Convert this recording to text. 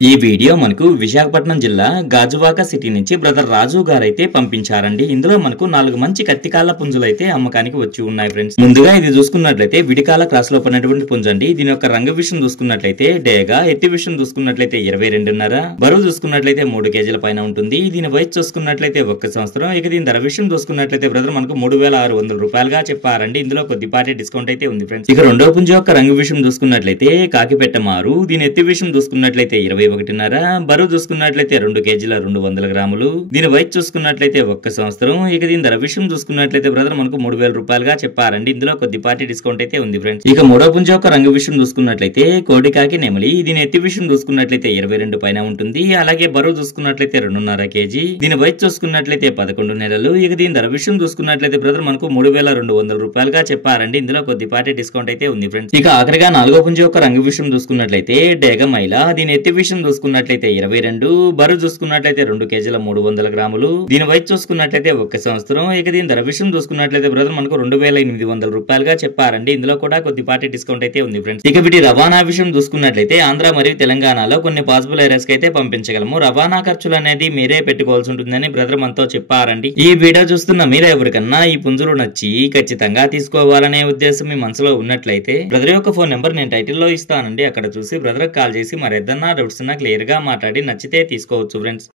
ఈ వీడియో మనకు విశాఖపట్నం జిల్లా గాజువాక సిటీ నుంచి బ్రదర్ రాజు గారు అయితే పంపించారండి. ఇందులో మనకు 4 మంచి కత్తికాల పుంజులు అయితే అమ్మకానికి వచ్చి ఉన్నాయి ఫ్రెండ్స్. ముందుగా ఇది చూసుకున్నట్లయితే విడికాల క్రాస్ లో పడినటువంటి పుంజు అండి. దీని యొక్క రంగు విషయం చూసుకున్నట్లయితే డేగా, ఎత్తి విషయం చూసుకున్నట్లయితే 22.5, బరువు చూసుకున్నట్లయితే 3 కేజీల పైన ఉంటుంది. దీని వయసు చూసుకున్నట్లయితే 1 సంవత్సరం. ఇక దీని ధర విషయం చూసుకున్నట్లయితే బ్రదర్ మనకు 3,600 రూపాయలుగా చెప్పారండి. ఇందులో కొద్దిపాటి డిస్కౌంట్ అయితే ఉంది ఫ్రెండ్స్. ఇక రెండో పుంజు యొక్క రంగు విషయం చూసుకున్నట్లయితే కాకిపెట్ట మారు. దీని ఎత్తి విషయం చూసుకున్నట్లయితే 21.5, బరువు చూసుకున్నట్లయితే 2 కేజీల 200 గ్రాములు. దీని వయసు చూసుకున్నట్లయితే 1 సంవత్సరం. ఇక దీని ధర విషయం చూసుకున్నట్లయితే బ్రదర్ మనకు 3,000 రూపాయలుగా చెప్పారండి. ఇందులో కొద్దిపాటి డిస్కౌంట్ అయితే ఉంది ఫ్రెండ్స్. ఇక మూడో పుంజు యొక్క రంగు విషయం చూసుకున్నట్లయితే కోడికాకి నెమలి. దీని ఎత్తి విషయం చూసుకున్నట్లయితే 22 పైన ఉంటుంది. అలాగే బరువు చూసుకున్నట్లయితే 2.5 కేజీ. దీని వయసు చూసుకున్నట్లయితే 11 నెలలు. ఇక దీని ధర విషయం చూసుకున్నట్లయితే బ్రదర్ మనకు 3,200 రూపాయలుగా చెప్పారండి. ఇందులో కొద్దిపాటి డిస్కౌంట్ అయితే ఉంది ఫ్రెండ్స్. ఇక ఆఖరిగా నాలుగో పుంజు యొక్క రంగు విషయం చూసుకున్నట్లయితే డేగ మైల. దీని ఎత్తి విషయం చూసుకున్నట్లయితే 22, బరువు చూసుకున్నట్లయితే 2 కేజీల 300 గ్రాములు. దీని వయసు చూసుకున్నట్లయితే 1 సంవత్సరం. ఇక దీని ధర విషయం చూసుకున్నట్లయితే బ్రదర్ మనకు 2,800 రూపాయలుగా చెప్పారండి. ఇందులో కూడా కొద్దిపాటి డిస్కౌంట్ అయితే ఉంది ఫ్రెండ్స్. ఇక వీటి రవాణా విషయం చూసుకున్నట్లయితే ఆంధ్ర మరియు తెలంగాణలో కొన్ని పాసిబుల్ ఏరియాస్ కి అయితే పంపించగలము. రవాణా ఖర్చులు అనేది మీరే పెట్టుకోవాల్సి ఉంటుందని బ్రదర్ మనతో చెప్పారండి. ఈ వీడియో చూస్తున్న మీరు ఎవరికన్నా ఈ పుంజులు నచ్చి ఖచ్చితంగా తీసుకోవాలనే ఉద్దేశం మీ మనసులో ఉన్నట్లయితే బ్రదర్ యొక్క ఫోన్ నెంబర్ నేను టైటిల్ లో ఇస్తానండి. అక్కడ చూసి బ్రదర్ కాల్ చేసి మరి ఏదన్నా డౌట్స్ ఉన్నా క్లియర్ గా మాట్లాడి నచ్చితే తీసుకోవచ్చు ఫ్రెండ్స్.